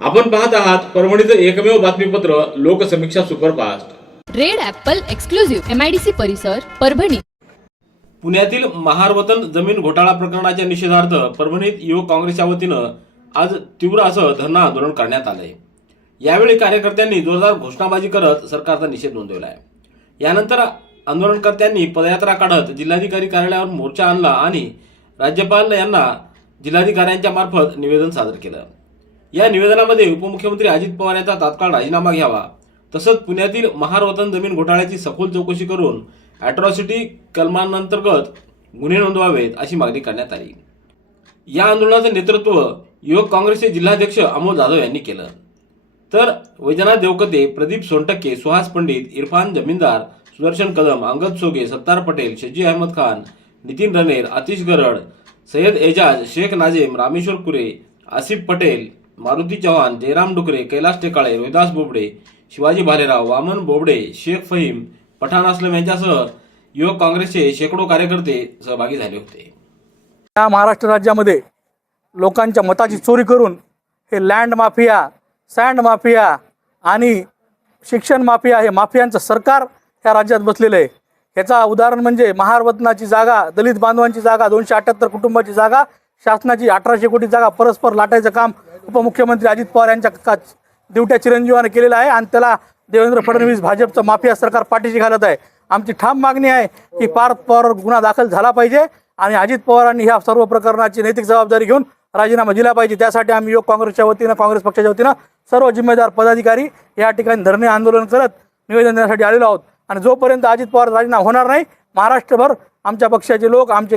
आपण पाहत आहात परभणीचं एकमेव बातमीपत्र Loksamiksha superfast. Red apple exclusive MIDC परिसर परभणी. पुण्यातील महारवतन जमीन घोटाळा प्रकरणाच्या निषेधार्थ परभणीत युवक काँग्रेसच्या वतीनं आज तीव्र असं धरणं आंदोलन करण्यात आलंय. यावेळी कार्यकर्त्यांनी जोरदार घोषणाबाजी करत सरकारचा निषेध नोंदवला आहे यानंतर आंदोलनकर्त्यांनी पदयात्रा काढत जिल्हाधिकारी कार्यालयावर मोर्चा आणला आणि राज्यपाल यांना जिल्हाधिकाऱ्यांच्या मार्फत निवेदन सादर केलं. या निवेदनामध्ये उपमुख्यमंत्री अजित पवार यांचा तात्काळ राजीनामा घ्यावा. तसंच पुण्यातील महारवतन जमीन घोटाळ्याची सखोल चौकशी करून अॅट्रॉसिटी कलमांतर्गत गुन्हे नोंदवावेत अशी मागणी करण्यात आली. या आंदोलनाचं नेतृत्व युवक काँग्रेसचे जिल्हाध्यक्ष अमोल जाधव यांनी केलं. तर वैजनाथ देवकते प्रदीप सोनटक्के सुहास पंडित इरफान जमीनदार सुदर्शन कदम अंगद सोगे सत्तार पटेल शजी अहमद खान नितीन रनेर आतिश गरड सय्यद एजाज शेख नाझीम रामेश्वर कुरे आसिफ पटेल मारुती चव्हाण जयराम डुकरे कैलास टेकाळे रोहिदास बोबडे शिवाजी भालेराव वामन बोबडे शेख फहीम पठाण असलम यांच्यासह युवक काँग्रेसचे शेकडो कार्यकर्ते सहभागी झाले होते. या महाराष्ट्र राज्यामध्ये लोकांच्या मताची चोरी करून हे लँड माफिया सँड माफिया आणि शिक्षण माफिया हे माफियांचं सरकार या राज्यात बसलेलं आहे. ह्याचा उदाहरण म्हणजे महारवतनाची जागा दलित बांधवांची जागा दोनशे अठ्ठ्याहत्तर कुटुंबाची जागा शासनाची अठराशे कोटी जागा परस्पर लाटायचं काम उपमुख्यमंत्री अजित पवार यांच्या का दिवट्या चिरंजीवाने केलेला आहे आणि त्याला देवेंद्र फडणवीस भाजपचं माफिया सरकार पाठीशी घालत आहे. आमची ठाम मागणी आहे की पार्थ पवार गुन्हा दाखल झाला पाहिजे आणि अजित पवारांनी ह्या सर्व प्रकरणाची नैतिक जबाबदारी घेऊन राजीनामा दिला पाहिजे. त्यासाठी आम्ही योग काँग्रेसच्या वतीनं काँग्रेस पक्षाच्या वतीनं सर्व जिम्मेदार पदाधिकारी या ठिकाणी धरणे आंदोलन करत निवेदन देण्यासाठी आलेलो आहोत. आणि जोपर्यंत अजित पवार राजीनामा होणार नाही महाराष्ट्रभर आमच्या पक्षाचे लोक आमचे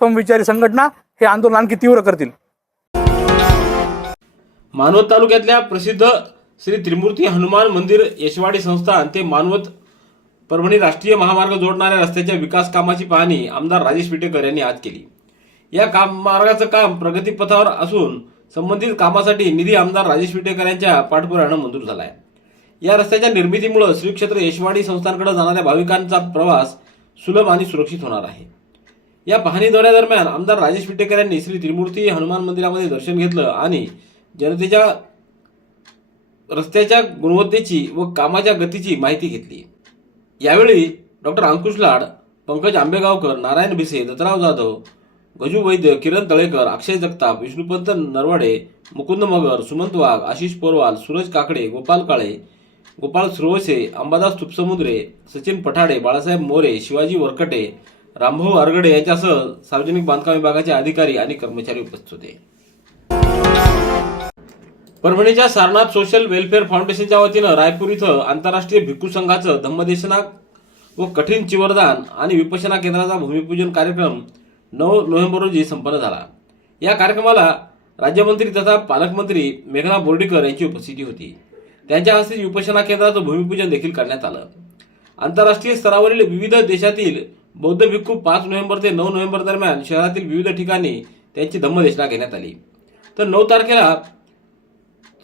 समविचारी संघटना हे आंदोलन आणखी तीव्र करतील. मानवत तालुक्यातल्या प्रसिद्ध श्री त्रिमूर्ती हनुमान मंदिर यशवाडी संस्थान ते मानवत परभणी राष्ट्रीय महामार्ग जोडणाऱ्या रस्त्याच्या विकास कामाची पाहणी आमदार राजेश विटेकर यांनी आज केली. या काम मार्गाचं काम प्रगतीपथावर असून संबंधित कामासाठी निधी आमदार राजेश विटेकर यांच्या पाठपुराव्यानं मंजूर झाला आहे या रस्त्याच्या निर्मितीमुळे श्री क्षेत्र यशवाडी संस्थानकडे जाणाऱ्या भाविकांचा प्रवास सुलभ आणि सुरक्षित होणार आहे. या पाहणी दौऱ्यादरम्यान आमदार राजेश विटेकर यांनी श्री त्रिमूर्ती हनुमान मंदिरामध्ये दर्शन घेतलं आणि जनतेच्या रस्त्याच्या गुणवत्तेची व कामाच्या गतीची माहिती घेतली. यावेळी डॉक्टर अंकुश लाड पंकज आंबेगावकर नारायण भिसे दत्तराव जाधव गजू वैद्य किरण तळेकर अक्षय जगताप विष्णुपंत नरवाडे मुकुंद मगर सुमंत वाघ आशिष पोरवाल सूरज काकडे गोपाल काळे गोपाळ सुरवसे अंबादास तुपसमुद्रे सचिन पठाडे बाळासाहेब मोरे शिवाजी वरकटे रामभाऊ आरगडे यांच्यासह सार्वजनिक बांधकाम विभागाचे अधिकारी आणि कर्मचारी उपस्थित होते. परभणीच्या सारनाथ सोशल वेलफेअर फाउंडेशनच्या वतीनं रायपूर इथं आंतरराष्ट्रीय भिक्खू संघाचं धम्मदेशना व कठीण चिवरदान आणि विपशना केंद्राचा भूमिपूजन कार्यक्रम नऊ नोव्हेंबर रोजी संपन्न झाला. या कार्यक्रमाला राज्यमंत्री तथा पालकमंत्री मेघना बोर्डीकर यांची उपस्थिती होती. त्यांच्या हस्ते विपशना केंद्राचं भूमिपूजन देखील करण्यात आलं. आंतरराष्ट्रीय स्तरावरील विविध देशातील बौद्ध भिक्खू पाच नोव्हेंबर ते नऊ नोव्हेंबर दरम्यान शहरातील विविध ठिकाणी त्यांची धम्मदेशना घेण्यात आली. तर नऊ तारखेला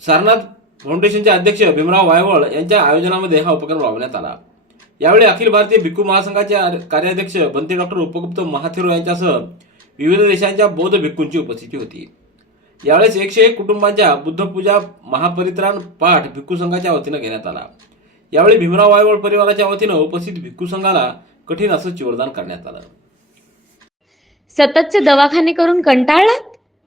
सारनाथ फाउंडेशनचे अध्यक्ष भीमराव वायवळ यांच्या आयोजनामध्ये हा उपक्रम राबवण्यात आला. यावेळी अखिल भारतीय भिक्खू महासंघाचे कार्याध्यक्ष बनते डॉक्टर उपगुप्त महाथेरो यांच्यासह विविध देशांच्या बौद्ध भिक्खूंची उपस्थिती होती. यावेळेस एकशे एक कुटुंबांच्या बुद्धपूजा महापरित्राण पाठ भिक्खू संघाच्या वतीनं घेण्यात आला. यावेळी भीमराव वायवळ परिवाराच्या वतीनं उपस्थित भिक्खू संघाला कठीण असं चिवरदान करण्यात आलं. सततचे दवाखाने करून कंटाळलात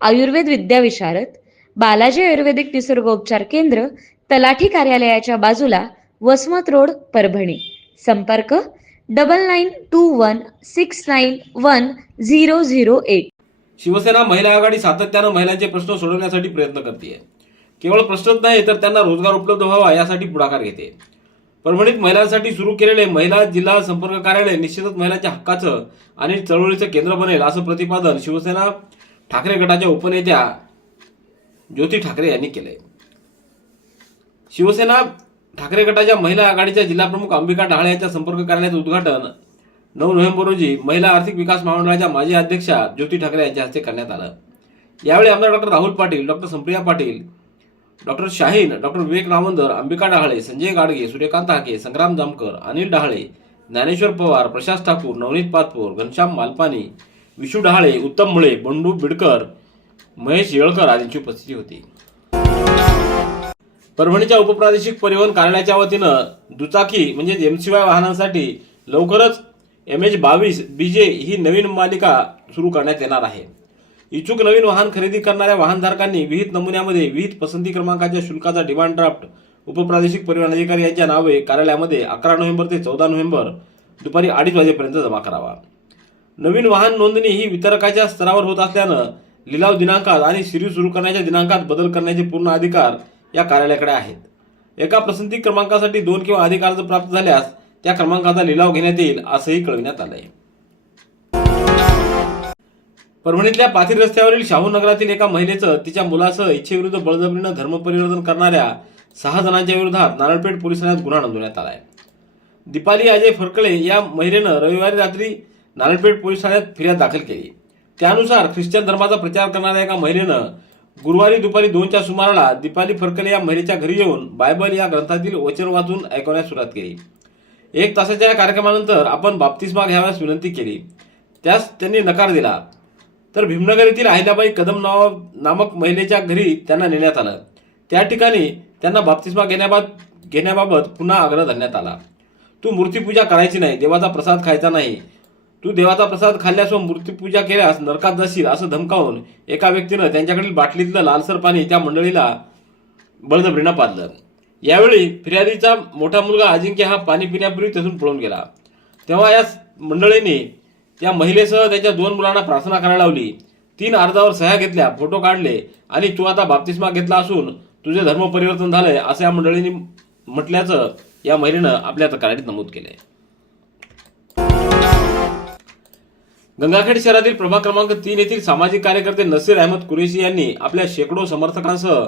आयुर्वेद विद्याविशारद बालाजी आयुर्वेदिक निसर्गोपचार केंद्र तलाठी कार्यालयाच्या बाजूला वसमत रोड परभणी. संपर्क double nine two one six nine one zero zero eight Shiv Sena महिला आघाडी सातत्यानं महिलांचे प्रश्न सोडवण्यासाठी प्रयत्न करते केवळ प्रश्नच नाही तर त्यांना रोजगार उपलब्ध व्हावा यासाठी पुढाकार घेते. परभणीत महिलांसाठी सुरू केलेले महिला जिल्हा संपर्क कार्यालय निश्चितच महिलांच्या हक्काचं आणि चळवळीचं केंद्र बनेल असं प्रतिपादन शिवसेना ठाकरे गटाच्या उपनेत्या ज्योती ठाकरे यांनी केलंय. शिवसेना ठाकरे गटाच्या महिला आघाडीच्या जिल्हाप्रमुख अंबिका ढाळे यांच्या संपर्क कार्यालयाचं उद्घाटन नऊ नोव्हेंबर रोजी महिला आर्थिक विकास महामंडळाच्या माजी अध्यक्षा ज्योती ठाकरे यांच्या हस्ते करण्यात आलं. यावेळी आमदार doctor Rahul Patil doctor Sampriya Patil doctor Shaheen doctor Vivek Ramandar Ambika Dahale Sanjay Gadge Suryakant Hake Sangram Jamkar Anil Dahale Dnyaneshwar Pawar Prashant Thakur Navneet Patpur Ghanshyam Malpani Vishu Dahale Uttam Mule Bandu Bidkar Mahesh येळकर आदींची उपस्थिती होती. परभणीच्या उपप्रादेशिक परिवहन कार्यालयाच्या वतीनं दुचाकी म्हणजे वाय वाहनांसाठी लवकरच एम एच बावीस बीजे ही नवीन मालिका सुरू करण्यात येणार आहे. इच्छुक नवीन वाहन खरेदी करणाऱ्या वाहनधारकांनी विहित नमुन्यामध्ये विहित पसंती क्रमांकाच्या शुल्काचा डिमांड ड्राफ्ट उपप्रादेशिक परिवहन अधिकारी यांच्या नावे कार्यालयामध्ये अकरा नोव्हेंबर ते चौदा नोव्हेंबर दुपारी अडीच वाजेपर्यंत जमा करावा. नवीन वाहन नोंदणी ही वितरकाच्या स्तरावर होत असल्यानं लिलाव दिनांकात आणि सिरीज सुरू करण्याच्या दिनांकात बदल करण्याचे पूर्ण अधिकार या कार्यालयाकडे आहेत. एका पसंती क्रमांकासाठी दोन किंवा अधिक अर्ज प्राप्त झाल्यास त्या क्रमांकाचा लिलाव घेण्यात येईल असंही कळविण्यात आलंय. परभणीतल्या पाथरी रस्त्यावरील शाहू नगरातील एका महिलेचं तिच्या मुलासह इच्छेविरुद्ध बळजबरीनं धर्मपरिवर्तन करणाऱ्या सहा जणांच्या विरोधात नारळपेठ पोलिसांना ठाण्यात गुन्हा नोंदवण्यात आलाय. दीपाली अजय फरकळे या महिलेनं रविवारी रात्री नारळपेठ पोलीस ठाण्यात फिर्याद दाखल केली. त्यानुसार ख्रिश्चन धर्माचा प्रचार करणाऱ्या एका महिलेनं गुरुवारी दुपारी दोनच्या सुमाराला दीपाली फरकले या महिलेच्या घरी येऊन बायबल या ग्रंथातील वचन वाचून ऐकवण्यास सुरुवात केली. एक तासाच्या या कार्यक्रमानंतर आपण बाप्तिस्मा घ्याव्यास विनंती केली. त्यास त्यांनी नकार दिला. तर भीमनगर येथील अहिल्याबाई कदम नाव नामक महिलेच्या घरी त्यांना नेण्यात आलं. त्या ठिकाणी त्यांना बाप्तिस्मा घेण्याबाबत घेण्याबाबत पुन्हा आग्रह धरण्यात आला. तू मूर्तीपूजा करायची नाही देवाचा प्रसाद खायचा नाही. तू देवाचा प्रसाद खाल्ल्यास व मूर्तीपूजा केल्यास नरकात जाशील असं धमकावून एका व्यक्तीनं त्यांच्याकडील बाटलीतलं लालसर पाणी त्या मंडळीला बळजबरीनं पाजलं. यावेळी फिर्यादीचा मोठा मुलगा अजिंक्य हा पाणी पिण्यापूर्वी तेथून पळून गेला. तेव्हा या मंडळीने त्या महिलेसह त्याच्या दोन मुलांना प्रार्थना करायला लावली. तीन अर्जावर सह्या घेतल्या फोटो काढले आणि तू आता बाप्तिस्मा घेतला असून तुझे धर्म परिवर्तन झालंय असं या मंडळींनी म्हटल्याचं या महिलेनं आपल्या तक्रारीत नमूद केलंय. गंगाखेड शहरातील प्रभाग क्रमांक तीन येथील सामाजिक कार्यकर्ते नसीर अहमद कुरेशी यांनी आपल्या शेकडो समर्थकांसह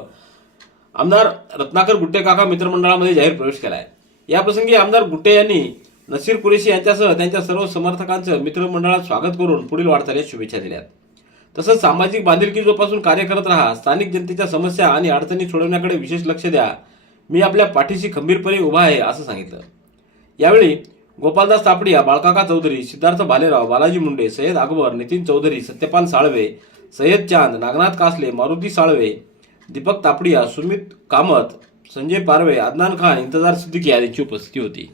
आमदार रत्नाकर गुट्टे काका मित्रमंडळामध्ये जाहीर प्रवेश केलाय. याप्रसंगी आमदार गुट्टे यांनी नसीर कुरेशी यांच्यासह त्यांच्या सर्व समर्थकांचं मित्रमंडळात स्वागत करून पुढील वाटचालीस शुभेच्छा दिल्यात. तसंच सामाजिक बांधिलकी जोपासून कार्य करत राहा स्थानिक जनतेच्या समस्या आणि अडचणी सोडवण्याकडे विशेष लक्ष द्या. मी आपल्या पाठीशी खंबीरपणे उभा आहे असं सांगितलं. यावेळी गोपालदास तापडिया बाळकाका चौधरी सिद्धार्थ भालेराव बालाजी मुंडे सय्यद अकबर नितीन चौधरी सत्यपाल साळवे सय्यद चांद नागनाथ कासले मारुती साळवे दीपक तापडिया सुमित कामत संजय पारवे अदनान खान इंतजार सिद्दीकी यांची उपस्थिती होती.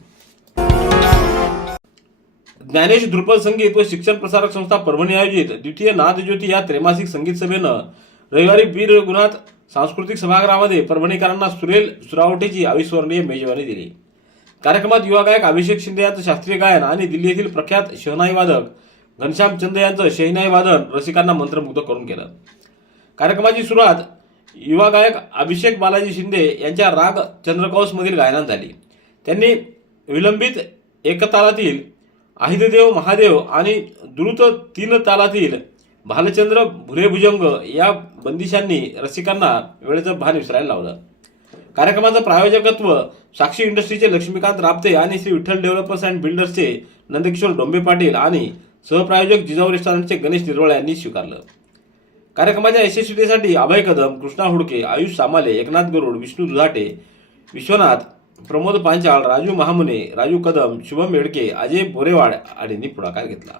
ज्ञानेश ध्रुपद संगीत व शिक्षण प्रसारक संस्था परभणी आयोजित द्वितीय नादज्योती या त्रैमासिक संगीत सभेनं रविवारी वीर रघुनाथ सांस्कृतिक सभागृहामध्ये परभणीकरांना सुरेल सुरावटेची अविस्मरणीय मेजवानी दिली. कार्यक्रमात युवा गायक अभिषेक शिंदे यांचं शास्त्रीय गायन आणि दिल्ली येथील प्रख्यात शहनाई वादक घनश्याम चंद यांचं शहनाई वादन रसिकांना मंत्रमुग्ध करून केलं. कार्यक्रमाची सुरुवात युवा गायक अभिषेक बालाजी शिंदे यांच्या राग चंद्रकौस मधील गायनात झाली. त्यांनी विलंबित एकतालातील तालातील महादेव आणि द्रुत तीन तालातील भालचंद्र भुरेभुजंग या बंदिशांनी रसिकांना वेळेचं भान विसरायला लावलं. कार्यक्रमाचं प्रायोजकत्व साक्षी इंडस्ट्रीचे लक्ष्मीकांत राबते आणि श्री विठ्ठल डेव्हलपर्स अँड बिल्डर्सचे नंदकिशोर डोंबे पाटील आणि सहप्रायोजक जिजाऊ रेस्टॉरंटचे गणेश निर्वळ यांनी स्वीकारलं. कार्यक्रमाच्या यशस्वीतेसाठी अभय कदम कृष्णा हुडके आयुष सामाले एकनाथ गरुड विष्णू दुधाटे विश्वनाथ प्रमोद पांचाळ राजू महामुने राजू कदम शुभम येडके अजय बोरेवाड आदींनी पुढाकार घेतला.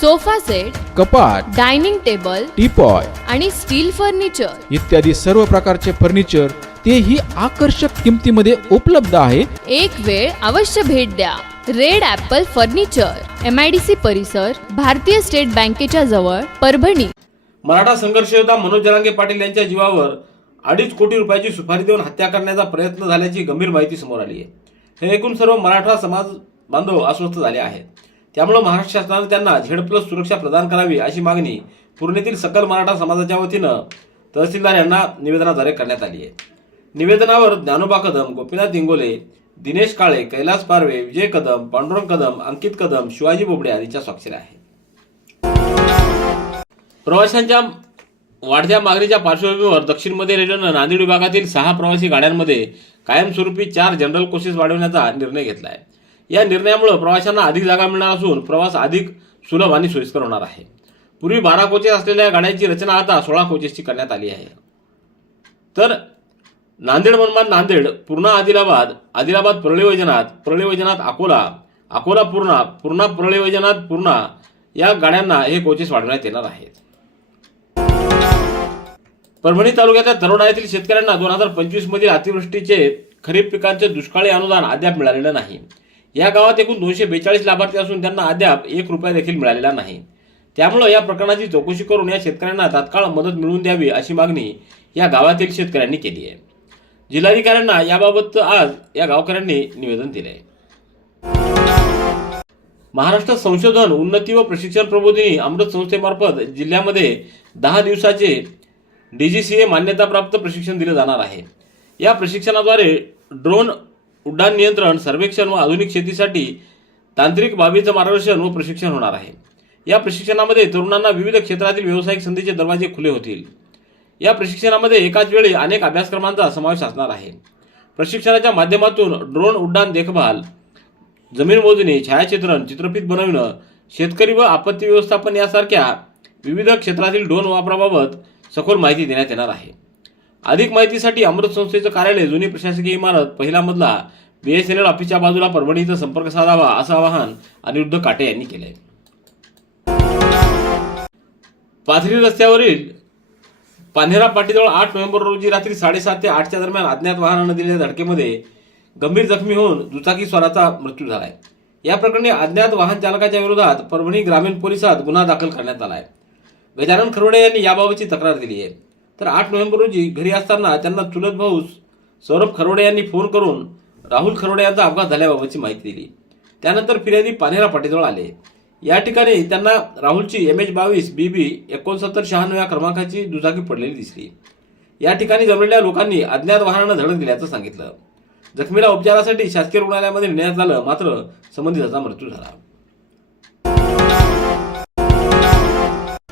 sofa set कपाट डायनिंग टेबल टीपॉय आणि स्टील फर्निचर. इत्यादी सर्व प्रकारचे फर्निचर तेही आकर्षक किमतीमध्ये उपलब्ध आहे. एक वेळ अवश्य भेट द्या. Red apple furniture M I D C परिसर भारतीय स्टेट बँकेच्या जवळ परभणी. मराठा संघर्ष योद्धा मनोज जरांगे पाटील यांच्या जीवावर अडीच कोटी रुपयाची सुपारी देऊन हत्या करण्याचा प्रयत्न झाल्याची गंभीर माहिती समोर आली आहे. हे ऐकून सर्व मराठा समाज बांधव अस्वस्थ झाले आहेत. त्यामुळे महाराष्ट्र शासनाने त्यांना झेड प्लस सुरक्षा प्रदान करावी अशी मागणी पूर्णेतील सकल मराठा समाजाच्या वतीनं तहसीलदार यांना निवेदनाद्वारे करण्यात आली आहे. निवेदनावर ज्ञानोबा कदम गोपीनाथ इंगोले दिनेश काळे कैलास पारवे विजय कदम पांडुरंग कदम अंकित कदम शिवाजी बोबडे आदीच्या स्वाक्षऱ्या आहेत प्रवाशांच्या वाढत्या मागणीच्या पार्श्वभूमीवर दक्षिण मध्य रेल्वेनं नांदेड विभागातील सहा प्रवासी गाड्यांमध्ये कायमस्वरूपी चार जनरल कोचेस वाढवण्याचा निर्णय घेतला आहे या निर्णयामुळे प्रवाशांना अधिक जागा मिळणार असून प्रवास अधिक सुलभ आणि सोयीस्कर होणार आहे. पूर्वी बारा कोचेस असलेल्या गाड्यांची रचना आता सोळा कोचेसची करण्यात आली आहे. तर नांदेड मनमाड नांदेड पूर्णा आदिलाबाद आदिलाबाद परळी वैजनाथ परळी वैजनाथ अकोला अकोला पूर्णा पूर्णा परळी वैजनाथ पूर्णा या गाड्यांना हे कोचेस वाढवण्यात येणार आहेत. परभणी तालुक्याच्या तरोडा येथील शेतकऱ्यांना दोन हजार पंचवीस मधील अतिवृष्टीचे खरीप पिकांचे दुष्काळी अनुदान अद्याप मिळालेलं नाही. या गावात एकूण दोनशे बेचाळीस लाभार्थी असून त्यांना अद्याप एक रुपया देखील मिळालेला नाही. त्यामुळं या प्रकरणाची चौकशी करून या शेतकऱ्यांना तात्काळ मदत मिळवून द्यावी अशी मागणी या गावातील शेतकऱ्यांनी केली आहे. जिल्हाधिकाऱ्यांना याबाबत आज या गावकऱ्यांनी निवेदन दिले आहे महाराष्ट्र संशोधन उन्नती व प्रशिक्षण प्रबोधिनी अमृत संस्थेमार्फत जिल्ह्यामध्ये दहा दिवसाचे डी जी सी ए मान्यताप्राप्त प्रशिक्षण दिले जाणार आहे. या प्रशिक्षणाद्वारे ड्रोन उड्डाण नियंत्रण सर्वेक्षण व आधुनिक शेतीसाठी तांत्रिक बाबीचं मार्गदर्शन व प्रशिक्षण होणार आहे. या प्रशिक्षणामध्ये तरुणांना विविध क्षेत्रातील व्यावसायिक संधीचे दरवाजे खुले होतील. या प्रशिक्षणामध्ये एकाच वेळी अनेक अभ्यासक्रमांचा समावेश असणार आहे. प्रशिक्षणाच्या माध्यमातून ड्रोन उड्डाण देखभाल जमीन मोजणी छायाचित्रण चित्रफित बनविणं शेतकरी व आपत्ती व्यवस्थापन यासारख्या विविध क्षेत्रातील ड्रोन वापराबाबत सखोल माहिती देण्यात येणार आहे. अधिक माहितीसाठी अमृत संस्थेचं कार्यालय जुनी प्रशासकीय इमारत पहिला मधला बीएसएनएल ऑफिसच्या बाजूला परभणी इथं संपर्क साधावा असं आवाहन अनिरुद्ध काटे यांनी केलंय. पाथरी रस्त्यावरील पान्हेरा पाटीजवळ आठ नोव्हेंबर रोजी रात्री साडेसात ते आठच्या दरम्यान अज्ञात वाहनानं दिलेल्या धडकेमध्ये गंभीर जखमी होऊन दुचाकी स्वाराचा मृत्यू झालाय. या प्रकरणी अज्ञात वाहन चालकाच्या विरोधात परभणी ग्रामीण पोलिसात गुन्हा दाखल करण्यात आलाय. गजानन खरवडे यांनी याबाबतची तक्रार दिली आहे. तर आठ नोव्हेंबर रोजी घरी असताना त्यांना चुलत भाऊ सौरभ खरोडे यांनी फोन करून राहुल खरोडे यांचा अपघात झाल्याबाबतची माहिती दिली. त्यानंतर फिर्यादी पानेरा पाटीजवळ आले. या ठिकाणी त्यांना राहुलची एम एच बावीस बी बी एकोणसत्तर शहाण्णव या क्रमांकाची दुचाकी पडलेली दिसली. या ठिकाणी जमलेल्या लोकांनी अज्ञात वाहनानं धडक दिल्याचं सांगितलं. जखमीला उपचारासाठी शासकीय रुग्णालयामध्ये नेण्यात आलं मात्र संबंधिताचा मृत्यू झाला.